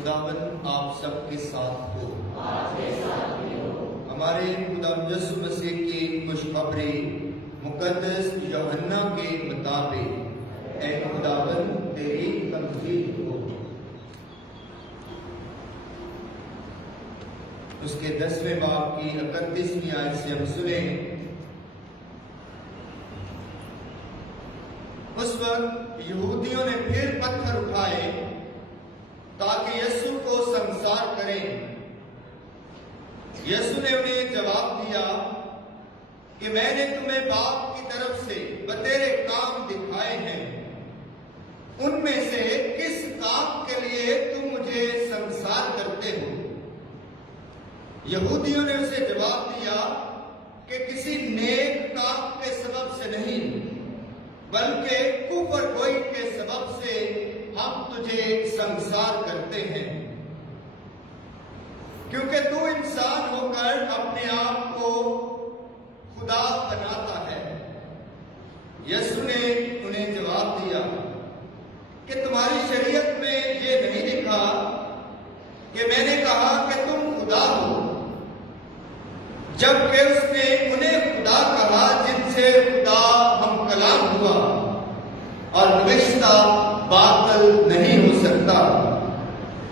خداوند آپ سب کے ساتھ ہو۔ ہمارے خدا یسوع مسیح کی خوشخبری مقدس یوحنا کے مطابق اے خداوند تیری تمجید ہو۔ اس کے 10ویں باب کی 31ویں آیت سے ہم سنیں۔ اس وقت یہودیوں نے پھر پتھر اٹھائے تاکہ یسوع کو سنسار کریں۔ یسوع نے انہیں جواب دیا کہ میں نے تمہیں باپ کی طرف سے بتیرے کام دکھائے ہیں، ان میں سے کس کام کے لیے تم مجھے سنسار کرتے ہو؟ یہودیوں نے اسے جواب دیا کہ کسی نیک کام کے سبب سے نہیں، بلکہ کفر گوئی کے سبب سے ہم تجھے سنسار کرتے ہیں، کیونکہ تو انسان ہو کر اپنے آپ کو خدا بناتا ہے۔ یسوع نے انہیں جواب دیا کہ تمہاری شریعت میں یہ نہیں لکھا کہ میں نے کہا کہ تم خدا ہو، جبکہ اس نے انہیں خدا کہا جن سے خدا ہم کلام ہوا، اور نوشتہ باطل نہیں ہو سکتا۔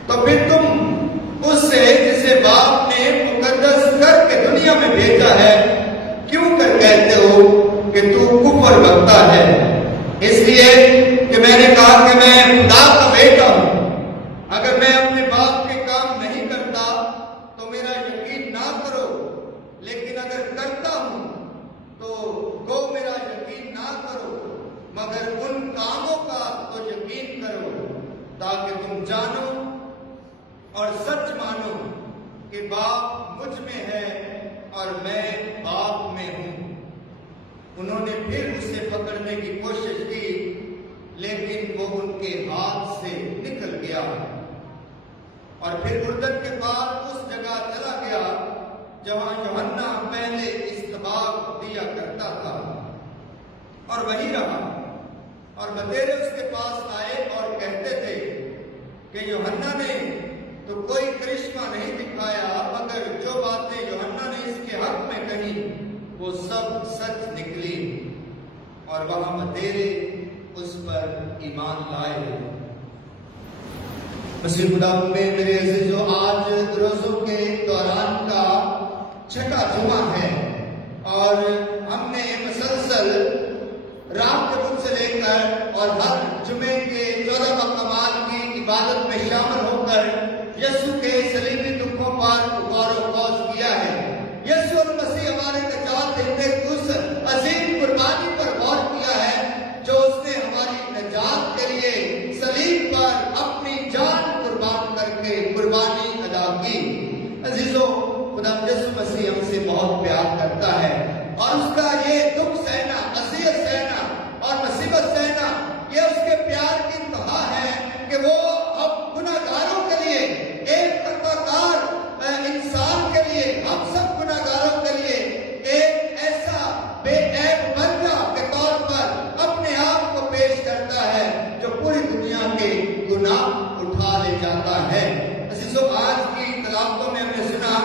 تو پھر تم اس سے جسے باپ نے مقدس کر کے دنیا میں بھیجا ہے کیوں کر کہتے ہو کہ تو کفر بکتا ہے؟ اس لیے کہ میں نے کہا کہ میں خدا کا بیٹا ہوں۔ اگر میں اپنے باپ کے کام نہیں کرتا تو میرا یقین نہ کرو، لیکن اگر کرتا ہوں تو گو میرا یقین نہ کرو، مگر ان کاموں کا تو یقین کرو، تاکہ تم جانو اور سچ مانو کہ باپ مجھ میں ہے اور میں باپ میں ہوں۔ انہوں نے پھر اسے پکڑنے کی کوشش کی، لیکن وہ ان کے ہاتھ سے نکل گیا، اور پھر اردن کے پار اس جگہ چلا گیا جہاں یوحنا پہلے استباق دیا کرتا تھا، اور وہیں رہا۔ اور بتیرے اس کے پاس آئے اور کہتے تھے کہ یوحنا نے تو کوئی کرشمہ نہیں دکھایا، مگر جو باتیں یوحنا نے اس کے حق میں کہی وہ سب سچ نکلی، اور وہاں بتیرے اس پر ایمان لائے۔ مسیح خدا میں میرے عزیزو، آج روزوں کے دوران کا چھٹا جمعہ ہے، اور ہم نے مسلسل رات کے وقت سے لے کر اور ہر جمعے کے 14 مقامات کی عبادت میں شامل ہو کر یسوع کے صلیبی دکھوں پر غور و خوض کیا ہے۔ یسوع المسیح ہمارے نجات دہندے کی اس عظیم قربانی پر غور کیا ہے جو اس نے ہماری نجات کے لیے صلیب پر اپنی جان قربان کر کے قربانی ادا کی۔ عزیزو، خدا یسوع مسیح ہم سے بہت پیار کرتا ہے، اور اس کا یہ دکھ سہنا، اذیت سہنا اور مصیبت سہنا، یہ اس کے پیار کی انتہا ہے کہ وہ ہم گناہگاروں کے لیے، ایک خطاکار انسان کے لیے، ہم سب گناہگاروں کے لیے ایک ایسا بے عیب بندہ کے طور پر اپنے آپ کو پیش کرتا ہے جو پوری دنیا کے گناہ اٹھا لے جاتا ہے۔ عزیزو، آج کی تلاوتوں میں ہم نے سنا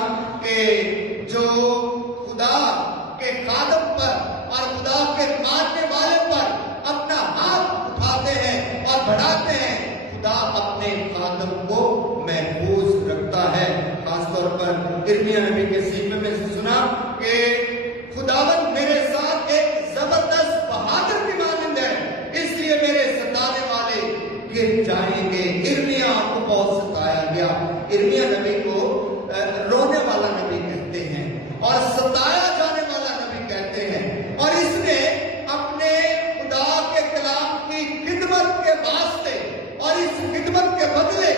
کہ جو خدا کے خادم پر اور خدا کے ماننے والے پر اپنا ہاتھ اٹھاتے ہیں اور بڑھاتے ہیں، خدا اپنے خادم کو محفوظ رکھتا ہے۔ خاص طور پر ارمیا نبی کے صحیفے میں سے سنا کہ خداوند میرے ساتھ ایک زبردست بہادر کی مانند ہے، اس لیے میرے ستانے والے گر جائیں گے۔ ارمیا کو بہت ستایا گیا۔ ارمیا نبی کو رونے والا نبی کہتے ہیں اور ستایا جانے والا نبی کہتے ہیں، اور اس نے اپنے خدا کے کلام کی خدمت کے واسطے اور اس خدمت کے بدلے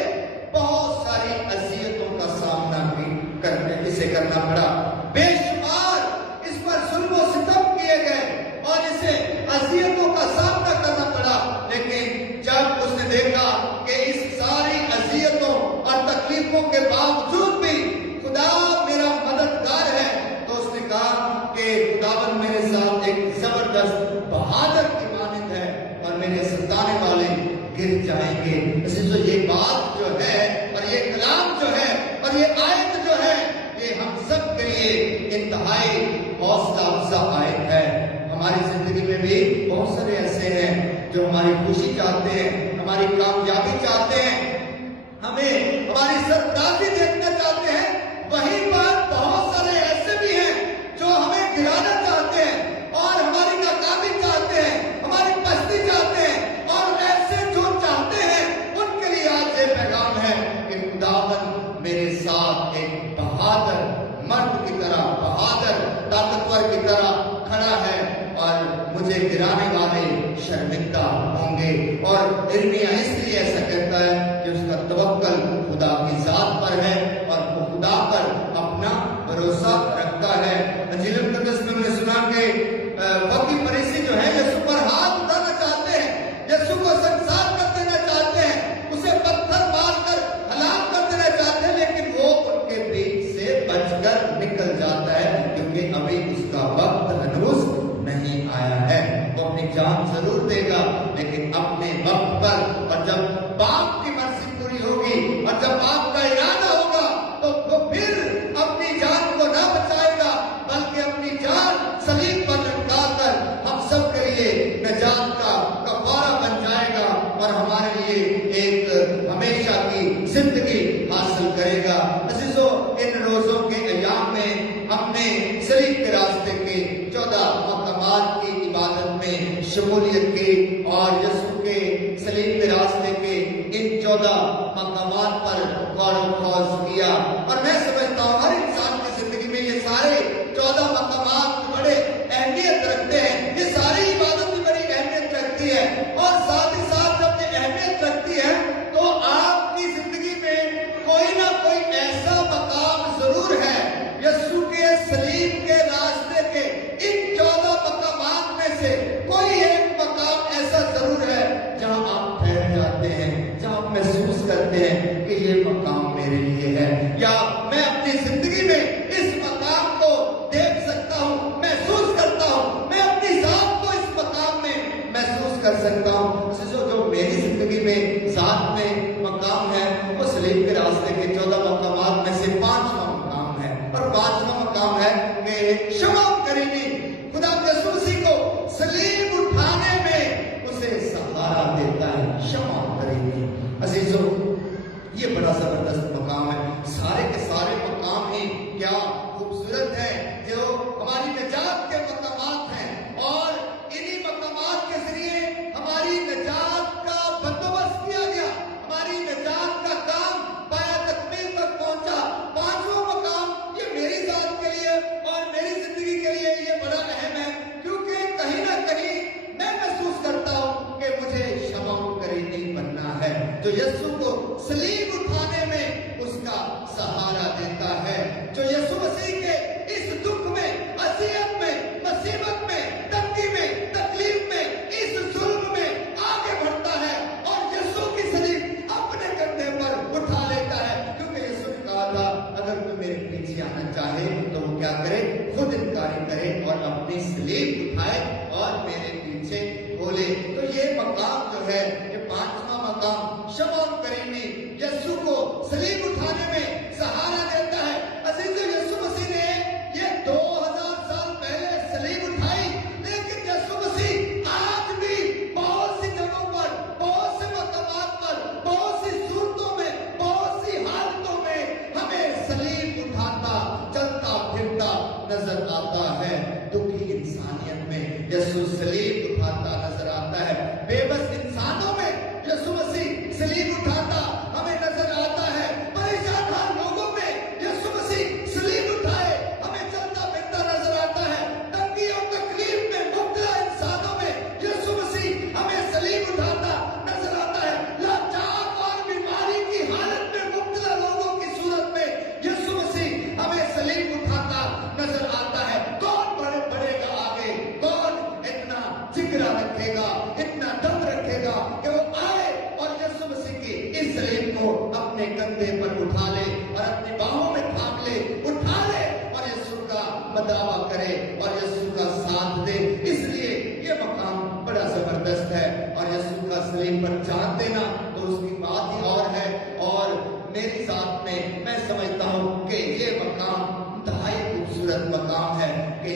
بہت ساری اذیتوں کا سامنا بھی کرنا پڑا۔ بے شمار اس پر ظلم و ستم کیے گئے اور اسے اذیتوں کا سامنا کرنا پڑا، لیکن جب اس نے دیکھا کہ اس ساری اذیتوں اور تکلیفوں کے باوجود بھی خدا میرا مددگار ہے، تو اس نے کہا کہ خداوند میرے ساتھ ایک زبردست بہادر کی مانند ہے اور میرے ستانے والے گر جائیں گے۔ عزیزو، یہ بات جو ہے اور یہ حوصلہ افزا آیت ہے۔ ہماری زندگی میں بھی بہت سارے ایسے ہیں جو ہماری خوشی چاہتے ہیں، ہماری کامیابی چاہتے ہیں، ہمیں ہماری سرفرازی دیکھنا چاہتے ہیں۔ وہیں پر بہت سارے ایسے بھی ہیں جو ہمیں گرانا چاہتے ہیں اور ہماری ناکامی چاہتے ہیں، ہماری پستی چاہتے ہیں، اور ایسے جو چاہتے ہیں ان کے لیے آج یہ پیغام ہے کہ خداوند میرے ساتھ ایک بہادر مرد کی طرح، بہادر طاقتور کی طرح کھڑا ہے اور مجھے گرانے والے شرمندہ ہوں گے۔ اور ارمیا اس لیے ایسا کہتا ہے کہ اس کا توکل خدا کی ذات پر ہے اور وہ خدا پر اپنا بھروسہ رکھتا ہے۔ انجیل مقدس میں ہم نے سنا کہ فقی فریسی جو ہے یسوع پر ہاتھ اٹھانا چاہتے ہیں، یسوع کو سنسار کر دینا چاہتے ہیں، اسے پتھر مار کر ہلاک کر دینا چاہتے ہیں، لیکن وہ ان کے بیچ سے بچ کر نکل جاتا ہے کیونکہ ابھی اس کا وقت ہنوز نہیں آیا ہے۔ وہ اپنی جان ضرور دے گا لیکن اپنے وقت پر، اور جب باپ کی مرضی پوری ہوگی اور جب باپ کا ارادہ ہوگا تو وہ پھر اپنی جان کو نہ بچائے گا بلکہ اپنی جان صلیب پر لٹکا کر ہم سب کے لیے نجات کا کفارہ بن جائے گا اور ہمارے لیے ایک ہمیشہ کی زندگی حاصل کرے گا۔ عزیزو، ان روزوں کے ایام میں ہم نے صلیب کے راستے کے 14 مقامات کی عبادت میں شمولیت کی اور یسوع کے صلیب کے راستے کے ان 14 مقامات پر غور و خوض کیا، اور میں سمجھتا ہوں ہر انسان کی زندگی میں یہ سارے 14 مقامات بڑے اہمیت رکھتے ہیں، یہ ساری عبادت بھی بڑی اہمیت رکھتی ہے، اور ساتھ ہی ساتھ جب یہ اہمیت رکھتی ہے تو آپ کی زندگی میں کوئی نہ کوئی ایسا مقام ضرور ہے یسوع کے صلیب کے راستے کے ان 14 مقامات میں سے کوئی ایک مقام ایسا ضرور ہے جہاں آپ ٹھہر جاتے ہیں، جہاں آپ محسوس کرتے ہیں کہ یہ مقام میرے لیے ہے، یا میں اپنی زندگی میں اس مقام کو دیکھ سکتا ہوں، محسوس کرتا ہوں، میں اپنی ذات کو اس مقام میں محسوس کر سکتا ہوں۔ جو میری زندگی میں ذات میں مقام ہے وہ صلیب کے راستے کے 14 مقامات میں سے 5واں مقام ہے، اور 5واں مقام ہے کہ شمع کرینی خدا یسوع مسیح کو صلیب اٹھانے میں اسے سہارا دیتا ہے۔ شمع کرینی عزیزو، یہ بڑا زبردست مقام ہے۔ سارے کے سارے مقام ہی کیا خوبصورت ہے جو ہماری نجات کے مقامات ہیں، اور انہی مقامات کے ذریعے ہماری نجات کا بندوبست کیا گیا، ہماری نجات کا کام پایا تکمیل تک پہنچا۔ 5واں مقام یہ میری ذات کے لیے اور میری زندگی کے لیے یہ بڑا اہم ہے، کیونکہ کہیں نہ کہیں میں محسوس کرتا ہوں کہ مجھے شمع کرینی بننا ہے جو یسوع کو صلیب اٹھانے میں اس کا سہارا دیتا ہے، جو یسوع مسیح کے اس دکھ میں، اذیت میں، مصیبت میں، تنگی میں، تکلیف میں، اس ظلم میں آگے بڑھتا ہے اور یسوع کی صلیب اپنے کندھے پر اٹھا لیتا ہے، کیونکہ یسوع نے کہا تھا اگر کوئی میرے پیچھے آنا چاہے تو وہ کیا کرے؟ خود انکاری کرے اور اپنی صلیب اٹھائے اور میرے پیچھے بولے۔ تو یہ مقام جو ہے، یہ 5واں مقام شمع کرینی یسوع کو صلیب اٹھانے میں سہارا دیتا ہے۔ عزیزو، یسوع مسیح نے یہ 2000 سال پہلے صلیب اٹھائی، لیکن یسوع مسیح آج بھی بہت سی جگہوں پر، بہت سے مقامات پر، بہت سی صورتوں میں، بہت سی حالتوں میں ہمیں صلیب اٹھاتا، چلتا پھرتا نظر آتا ہے۔ دکھی انسانیت میں یسوع صلیب اٹھاتا نظر آتا ہے، بے بس انسانوں میں یسوع مسیح صلیب اٹھاتا ہمیں نظر آتا ہے، پریشان حال لوگوں میں یسوع مسیح صلیب اٹھائے ہمیں چلتا پھرتا نظر آتا ہے، تنگی اور تکلیف میں مبتلا انسانوں میں یسوع مسیح ہمیں صلیب اٹھاتا نظر آتا ہے، لاچار اور بیماری کی حالت میں مبتلا لوگوں کی صورت میں یسوع مسیح ہمیں صلیب اٹھاتا نظر آتا ہے۔ کون بڑھے گا آگے؟ کون اتنا جگرا رکھے گا، اتنا دم رکھے گا کہ وہ آئے اور یسوع مسیح کی اس صلیب کو اپنے کندھے پر اٹھا لے اور اپنی باہوں میں تھام لے، اٹھا لے اور یسوع کا مداوا کرے اور یسوع کا ساتھ دے؟ اس لیے یہ مقام بڑا زبردست ہے، اور یسوع کا صلیب پر جان دینا تو اس کی بات ہی اور ہے۔ اور میری ذات میں میں سمجھتا ہوں کہ یہ مقام انتہائی خوبصورت مقام ہے کہ